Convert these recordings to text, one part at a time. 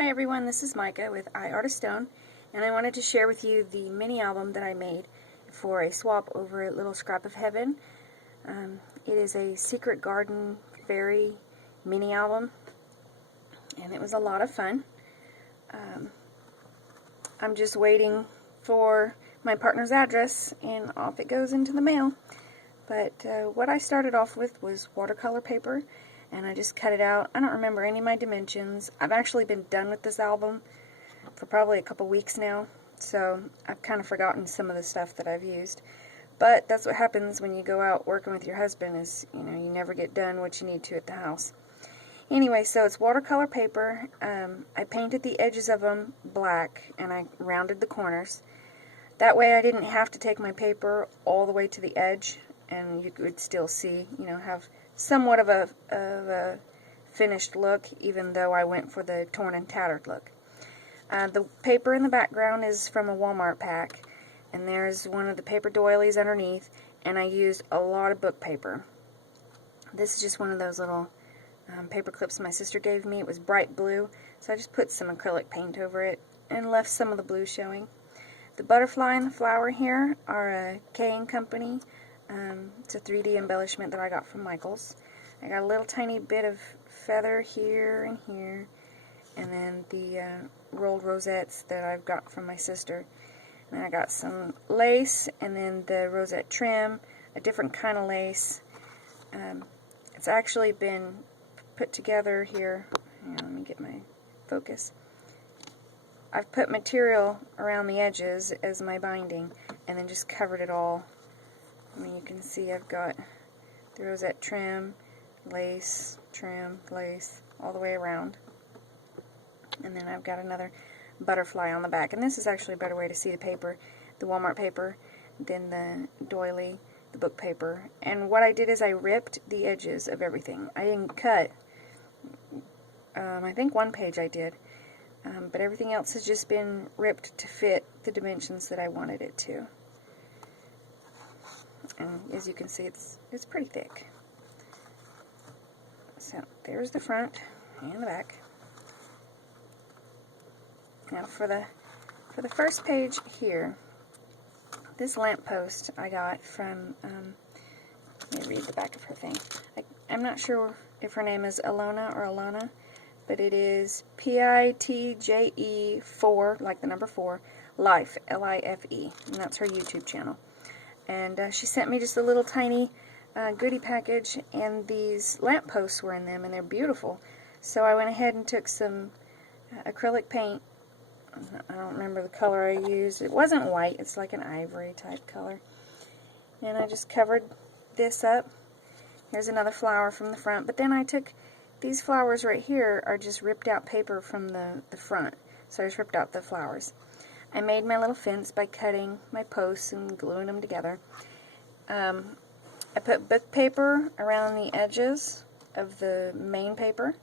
Hi everyone, this is Micah with iArtistone, and I wanted to share with you the mini album that I made for a swap over at Little Scrap of Heaven. It is a Secret Garden Fairy mini album, and it was a lot of fun. I'm just waiting for my partner's address, and off it goes into the mail. But what I started off with was watercolor paper, and I just cut it out. I don't remember any of my dimensions. I've actually been done with this album for probably a couple weeks now, so I've kind of forgotten some of the stuff that I've used. But that's what happens when you go out working with your husband, is, you never get done what you need to at the house. Anyway, so it's watercolor paper. I painted the edges of them black, and I rounded the corners. That way I didn't have to take my paper all the way to the edge, and you could still see, have somewhat of a finished look, even though I went for the torn and tattered look. The paper in the background is from a Walmart pack, and there's one of the paper doilies underneath, and I used a lot of book paper. This is just one of those little paper clips my sister gave me. It was bright blue, so I just put some acrylic paint over it and left some of the blue showing. The butterfly and the flower here are a K & Company. It's a 3D embellishment that I got from Michaels. I got a little tiny bit of feather here and here, and then the rolled rosettes that I've got from my sister. And then I got some lace, and then the rosette trim, a different kind of lace. It's actually been put together here. Hang on, let me get my focus. I've put material around the edges as my binding, and then just covered it all. You can see I've got the rosette trim, lace, all the way around. And then I've got another butterfly on the back. And this is actually a better way to see the paper, the Walmart paper, than the doily, the book paper. And what I did is I ripped the edges of everything. I didn't cut. I think one page I did. But everything else has just been ripped to fit the dimensions that I wanted it to. And as you can see, it's pretty thick. So there's the front and the back. Now for the first page here, this lamppost I got from, let me read the back of her thing. I'm not sure if her name is Alona or Alana, but it is PITJE4, like the number 4, Life, L-I-F-E, and that's her YouTube channel. And she sent me just a little tiny goodie package, and these lampposts were in them, and they're beautiful. So I went ahead and took some acrylic paint. I don't remember the color I used. It wasn't white, it's like an ivory type color. And I just covered this up. Here's another flower from the front, but then I took these flowers right here are just ripped out paper from the front. So I just ripped out the flowers. I made my little fence by cutting my posts and gluing them together. I put book paper around the edges of the main paper,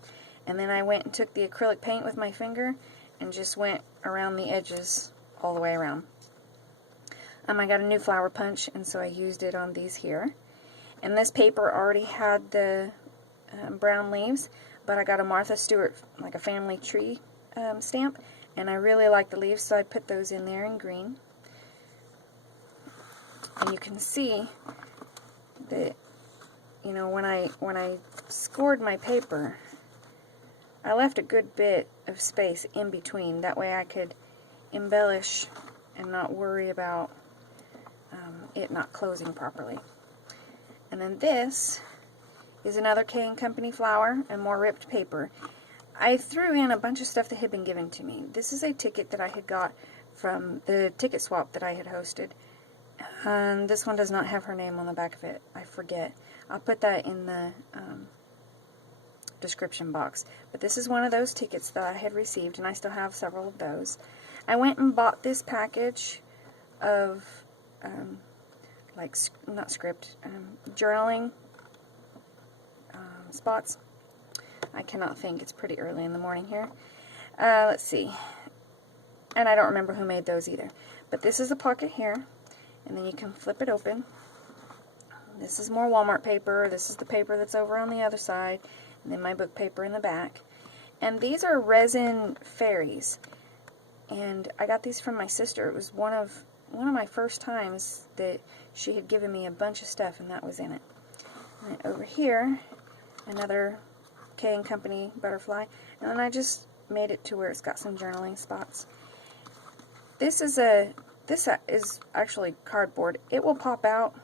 and then I went and took the acrylic paint with my finger and just went around the edges all the way around. I got a new flower punch, and so I used it on these here. And this paper already had the brown leaves, but I got a Martha Stewart, like a family tree stamp, and I really like the leaves, so I put those in there in green. And you can see that, when I scored my paper, I left a good bit of space in between. That way I could embellish and not worry about it not closing properly. And then this is another K & Company flower and more ripped paper. I threw in a bunch of stuff that had been given to me. This is a ticket that I had got from the ticket swap that I had hosted. And this one does not have her name on the back of it. I forget. I'll put that in the description box. But this is one of those tickets that I had received, and I still have several of those. I went and bought this package of, journaling spots. I cannot think. It's pretty early in the morning here. Let's see. And I don't remember who made those either. But this is a pocket here, and then you can flip it open. This is more Walmart paper. This is the paper that's over on the other side, and then my book paper in the back. And these are resin fairies. And I got these from my sister. It was one of my first times that she had given me a bunch of stuff, and that was in it. And then over here, another K & Company butterfly. And then I just made it to where it's got some journaling spots. This is actually cardboard. It will pop out,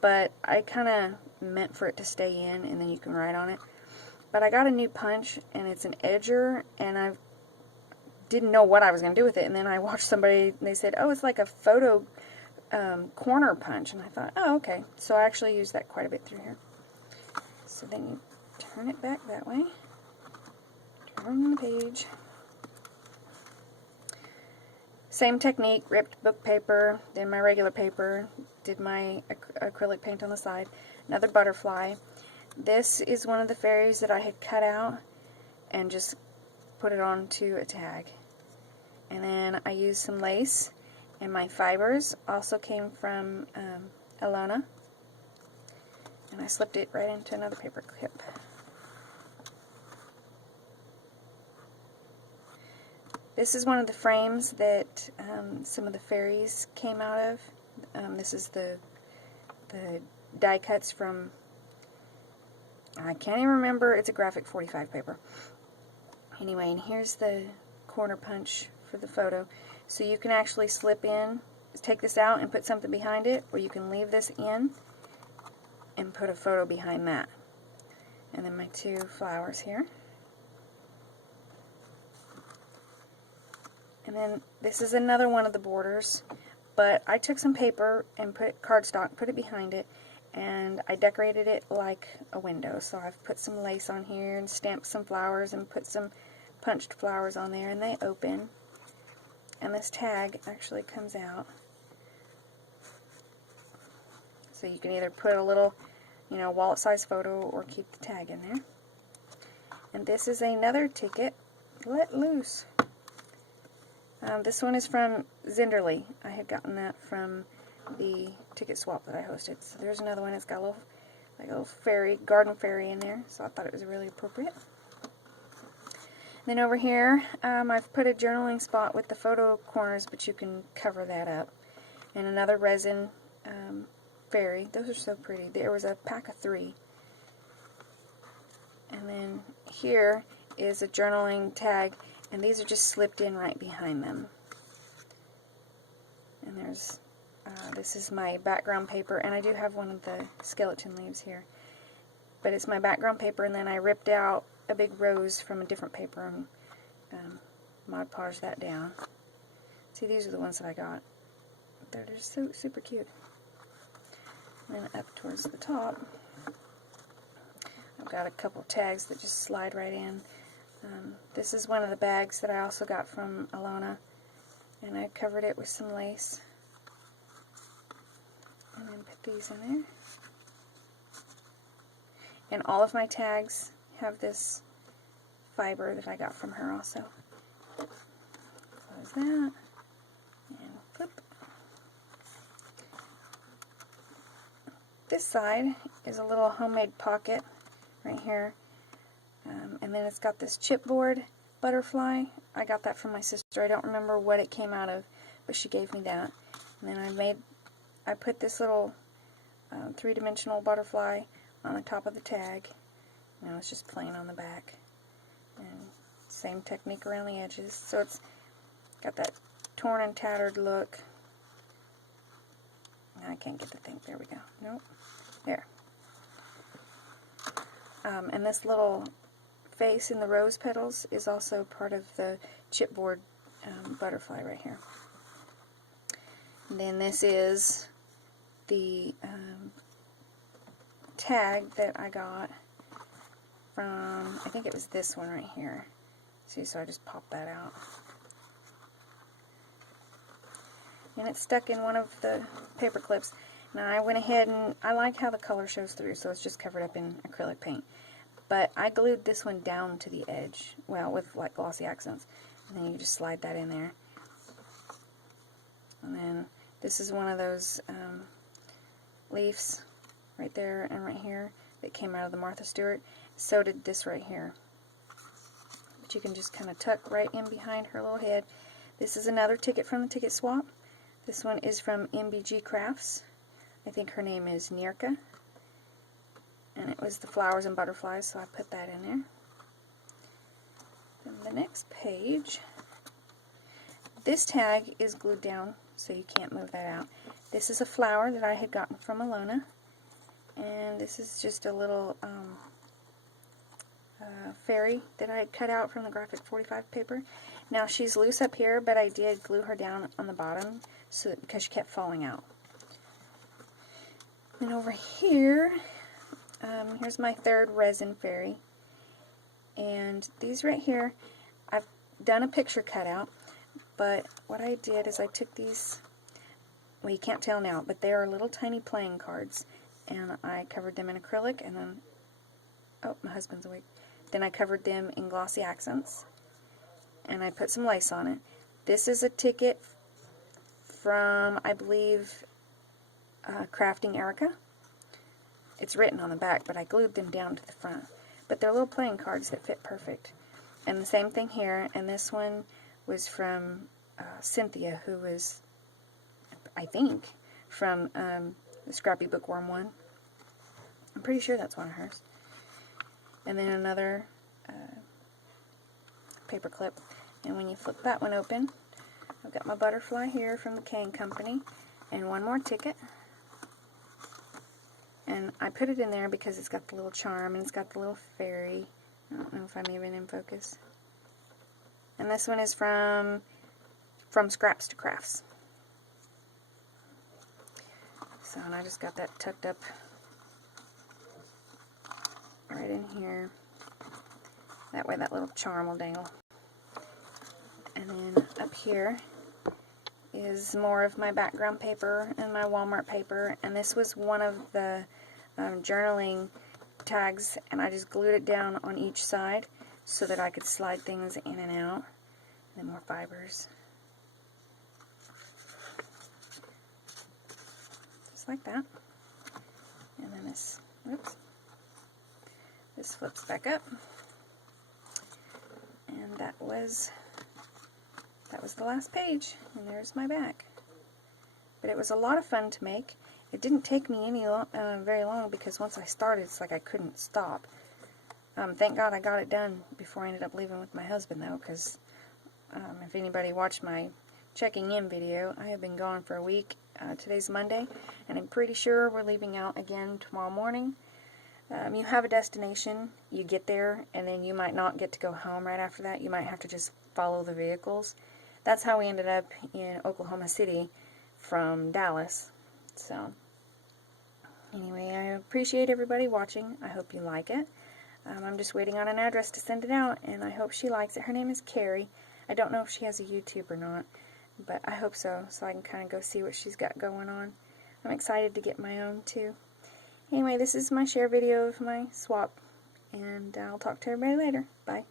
but I kind of meant for it to stay in, and then you can write on it. But I got a new punch, and it's an edger, and I didn't know what I was going to do with it. And then I watched somebody, and they said, oh, it's like a photo corner punch. And I thought, oh, okay. So I actually use that quite a bit through here. So then you turn it back that way. Turn the page. Same technique, ripped book paper, then my regular paper, did my acrylic paint on the side, another butterfly. This is one of the fairies that I had cut out and just put it onto a tag. And then I used some lace, and my fibers also came from Alona, and I slipped it right into another paper clip. This is one of the frames that some of the fairies came out of. This is the die cuts from, I can't even remember, it's a graphic 45 paper. Anyway, and here's the corner punch for the photo. So you can actually slip in, take this out and put something behind it, or you can leave this in and put a photo behind that. And then my two flowers here. And then this is another one of the borders, but I took some paper and put cardstock, put it behind it, and I decorated it like a window. So I've put some lace on here and stamped some flowers and put some punched flowers on there, and they open. And this tag actually comes out. So you can either put a little, wallet-sized photo or keep the tag in there. And this is another ticket, Let Loose. This one is from Zinderly. I had gotten that from the ticket swap that I hosted. So there's another one. It's got a little fairy, garden fairy in there. So I thought it was really appropriate. Then over here, I've put a journaling spot with the photo corners, but you can cover that up. And another resin fairy. Those are so pretty. There was a pack of 3. And then here is a journaling tag. And these are just slipped in right behind them. And there's, this is my background paper, and I do have one of the skeleton leaves here. But it's my background paper, and then I ripped out a big rose from a different paper and Mod Podged that down. See, these are the ones that I got. They're just so super cute. And then up towards the top, I've got a couple tags that just slide right in. This is one of the bags that I also got from Alona, and I covered it with some lace. And then put these in there. And all of my tags have this fiber that I got from her also. Close that, and flip. This side is a little homemade pocket right here. And then it's got this chipboard butterfly. I got that from my sister. I don't remember what it came out of, but she gave me that. And then I put this little 3-dimensional butterfly on the top of the tag. Now it's just plain on the back. And same technique around the edges. So it's got that torn and tattered look. Now I can't get the thing. There we go. Nope. There. And this little face in the rose petals is also part of the chipboard butterfly right here. And then this is the tag that I got from, I think it was this one right here. See, so I just popped that out. And it's stuck in one of the paper clips. Now I went ahead and I like how the color shows through, so it's just covered up in acrylic paint. But I glued this one down to the edge, well, with like glossy accents. And then you just slide that in there. And then this is one of those leaves right there and right here that came out of the Martha Stewart. So did this right here. that you can just kind of tuck right in behind her little head. This is another ticket from the ticket swap. This one is from MBG Crafts. I think her name is Nirka. And it was the flowers and butterflies, so I put that in there. Then the next page, this tag is glued down, so you can't move that out. This is a flower that I had gotten from Alona. And this is just a little fairy that I had cut out from the Graphic 45 paper. Now she's loose up here, but I did glue her down on the bottom because she kept falling out. And over here, here's my third resin fairy. And these right here, I've done a picture cutout, but what I did is I took these, well, you can't tell now, but they are little tiny playing cards. And I covered them in acrylic, and then, oh, my husband's awake. Then I covered them in glossy accents, and I put some lace on it. This is a ticket from, I believe, Crafting Erica. It's written on the back, but I glued them down to the front. But they're little playing cards that fit perfect. And the same thing here, and this one was from Cynthia, who was, I think, from the Scrappy Bookworm one. I'm pretty sure that's one of hers. And then another paper clip. And when you flip that one open, I've got my butterfly here from the Kane Company, and one more ticket. And I put it in there because it's got the little charm, and it's got the little fairy. I don't know if I'm even in focus. And this one is from Scraps to Crafts. So, and I just got that tucked up right in here. That way that little charm will dangle. And then up here is more of my background paper and my Walmart paper. And this was one of the journaling tags, and I just glued it down on each side so that I could slide things in and out. And then more fibers. Just like that. And then this, oops, this flips back up. And that was the last page, and there's my back. But it was a lot of fun to make. It didn't take me very long, because once I started, it's like I couldn't stop. Thank God I got it done before I ended up leaving with my husband, though, because if anybody watched my checking in video, I have been gone for a week. Today's Monday, and I'm pretty sure we're leaving out again tomorrow morning. You have a destination, you get there, and then you might not get to go home right after that. You might have to just follow the vehicles. That's how we ended up in Oklahoma City from Dallas. So, anyway, I appreciate everybody watching. I hope you like it. I'm just waiting on an address to send it out, and I hope she likes it. Her name is Carrie. I don't know if she has a YouTube or not, but I hope so I can kind of go see what she's got going on. I'm excited to get my own, too. Anyway, this is my share video of my swap, and I'll talk to everybody later. Bye.